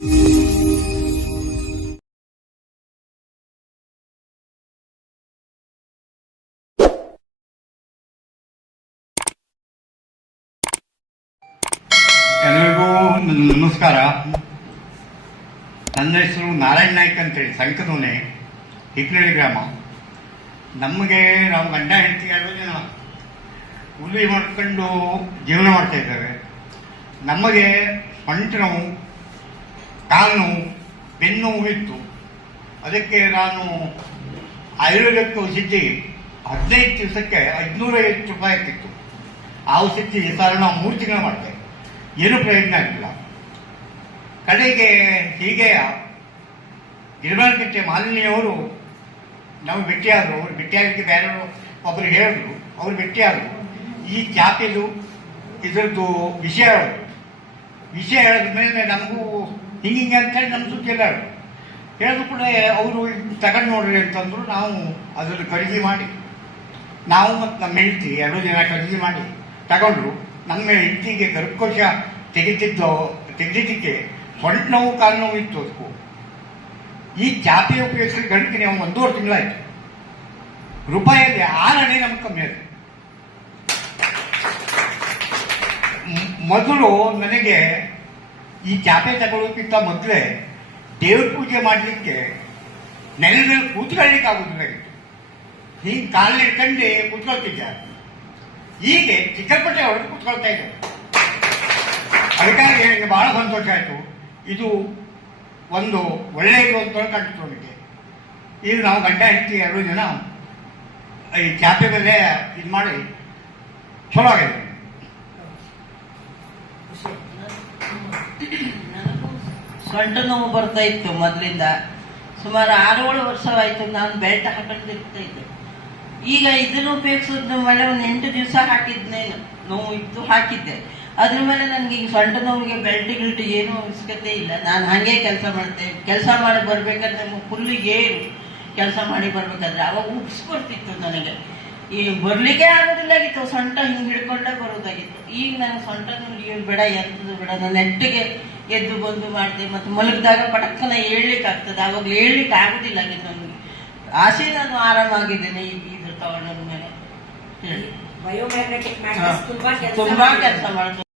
ಎಲ್ಲರಿಗೂ ನಮಸ್ಕಾರ. ನನ್ನ ಹೆಸರು ನಾರಾಯಣ್ ನಾಯ್ಕ್ ಅಂತೇಳಿ ಸಂಕನೂನೆ ಹಿಕ್ನಳ್ಳಿ ಗ್ರಾಮ. ನಮಗೆ ನಾವು ಗಂಡ ಹೆಂಡತಿ ಎರಡು ಜನ ಮಾಡ್ಕೊಂಡು ಜೀವನ ಮಾಡ್ತಾ ಇದ್ದೇವೆ. ನಮಗೆ ಸೊಂಟ ನೋವು ಕಾಲು ನೋವು ಬೆನ್ನು ನೋವು ಇತ್ತು ಅದಕ್ಕೆ ನಾನು ಆಯುರ್ವೇದಕ್ಕೆ ಔಷಧಿ ಹದಿನೈದು ದಿವಸಕ್ಕೆ ಐದುನೂರೈವತ್ತು ರೂಪಾಯಿ ಆಗ್ತಿತ್ತು ಆ ಔಷಧಿ ಸಾಧಾರಣ ಮೂರು ತಿಂಗಳು ಮಾಡ್ತೇವೆ ಏನು ಪ್ರಯೋಜನ ಆಗಿಲ್ಲ. ಕಡೆಗೆ ಹೀಗೆ ಗಿರಿಬಾನಕಟ್ಟೆ ಮಾಲಿನಿಯವರು ನಾವು ಭೇಟಿಯಾದರು, ಅವ್ರು ಭೇಟಿಯಾಗಲಿಕ್ಕೆ ಬೇರೆ ಒಬ್ಬರು ಹೇಳಿದ್ರು, ಅವ್ರು ಭೇಟಿಯಾದರು. ಈ ಜಾತಿದು, ಇದರದ್ದು ವಿಷಯ ಹೇಳೋದು. ವಿಷಯ ಹೇಳಿದ ಮೇಲೆ ನಮಗೂ ಹಿಂಗಿಂಗೆ ಅಂತೇಳಿ ನಮ್ಮ ಹೇಳಿದ್ರು ಹೇಳಿದ ಕೂಡ ಅವರು ತಗೊಂಡು ನೋಡ್ರಿ ಅಂತಂದ್ರು ನಾವು ಅದನ್ನು ಖರೀದಿ ಮಾಡಿ. ನಾವು ಮತ್ತು ನಮ್ಮ ಹೆಂಡತಿ ಎರಡು ಜನ ಖರೀದಿ ಮಾಡಿ ತಗೊಂಡ್ರು. ನಮ್ಮ ಹೆಂಡತಿಗೆ ಗರ್ಭಕೋಶ ತೆಗೆದಿದ್ದು ತೆಗೆದಿದ್ದಕ್ಕೆ ಸೊಂಟ ನೋವು, ಕಾಲು ನೋವು ಇತ್ತು ಅದಕ್ಕೂ. ಈ ಜಾತಿ ಉಪಯೋಗಿಸಿ ಗಂಟೆ ನಾವು ಒಂದೂವರೆ ತಿಂಗಳಾಯ್ತು. ರೂಪಾಯಿಯಲ್ಲಿ ಆರನೇ ನಮ್ಗೆ ಕಮ್ಮಿ ಆಯ್ತು. ಮೊದಲು ನನಗೆ ಈ ಚಾಪೆ ತಗೊಳ್ಳೋಕ್ಕಿಂತ ಮೊದಲೇ ದೇವ್ರ ಪೂಜೆ ಮಾಡಲಿಕ್ಕೆ ನೆಲದಲ್ಲಿ ಕೂತ್ಕೊಳ್ಳಿಕ್ಕೆ ಆಗುದಿಲ್ಲ ಹೀಗೆ ಕಾಲು ಹಿಡ್ಕೊಂಡು ಕೂತ್ಕೊಳ್ತಿದ್ದೆ. ಹೀಗೆ ಚಿಕ್ಕಪಟ್ಟೆ ಹೊಡೆದು ಕೂತ್ಕೊಳ್ತಾ ಇದ್ದೆ ಅದಕ್ಕಾಗಿ ನನಗೆ ಬಹಳ ಸಂತೋಷ ಆಯಿತು. ಇದು ಒಂದು ಒಳ್ಳೆಯದು ಅಂತ ನನಗೆ. ಈಗ ನಾವು ಗಂಡ ಹೆಂಡತಿ ಎರಡು ಜನ ಈ ಚಾಪೆ ಮೇಲೆ ಇದು ಮಾಡಿ ಚಲೋ ಆಗಿದೆ ನನಗೂ ಸೊಂಟ ನೋವು ಬರ್ತಾ ಇತ್ತು ಮೊದಲಿಂದ. ಸುಮಾರು ಆರು ಏಳು ವರ್ಷವಾಯ್ತು ನಾನು ಬೆಲ್ಟ್ ಹಾಕೊಂಡು ಇರ್ತಾ ಇದ್ದೆ ಈಗ ಇದನ್ನು ಉಪಯೋಗಿಸೋದ್ರ ಮೇಲೆ ಒಂದು ಎಂಟು ದಿವಸ ಹಾಕಿದ್ನೇನು ನೋವು ಇತ್ತು, ಹಾಕಿದ್ದೆ. ಅದ್ರ ಮೇಲೆ ನನಗೆ ಈಗ ಸೊಂಟ ನೋವಿಗೆ ಬೆಲ್ಟ್ ಗಿಲ್ಟ್ ಏನೂ ಅವಶ್ಯಕತೆ ಇಲ್ಲ. ನಾನು ಹಾಗೆ ಕೆಲಸ ಮಾಡ್ತೇನೆ ಕೆಲಸ ಮಾಡಿ ಬರ್ಬೇಕಾದ್ರೆ ಫುಲ್ ಏನು ಕೆಲಸ ಮಾಡಿ ಬರಬೇಕಂದ್ರೆ ಅವಾಗ ಉಪ್ಸ್ ಬರ್ತಿತ್ತು ನನಗೆ. ಈ ಬರ್ಲಿಕ್ಕೆ ಆಗೋದಿಲ್ಲ ಆಗಿತ್ತು ಸೊಂಟ ಹಿಂಗೆ ಹಿಡ್ಕೊಂಡೇ ಬರೋದಾಗಿತ್ತು. ಈಗ ನನಗೆ ಸೊಂಟ ನೋವು ಬೇಡ ಎಂಥದ್ದು ಬೇಡ, ನಾನು ನೆಟ್ಟಿಗೆ ಎದ್ದು ಬಂದು ಮಾಡಿದೆ ಮತ್ತು ಮಲಗಿದಾಗ ಪಟಕ್ಕನ ಆಗ್ತದೆ ಆವಾಗಲೂ ಹೇಳಲಿಕ್ಕೆ ಆಗೋದಿಲ್ಲ ನನಗೆ ಆಸೆ ನಾನು ಆರಾಮಾಗಿದ್ದೇನೆ ಈ ಇದ್ರ ತಗೊಂಡ ಮೇಲೆ. ಹೇಳಿ. ಬಯೋಮ್ಯಾಗ್ನೆಟಿಕ್ ತುಂಬಾ ಕೆಲಸ ಮಾಡ್ತಾರೆ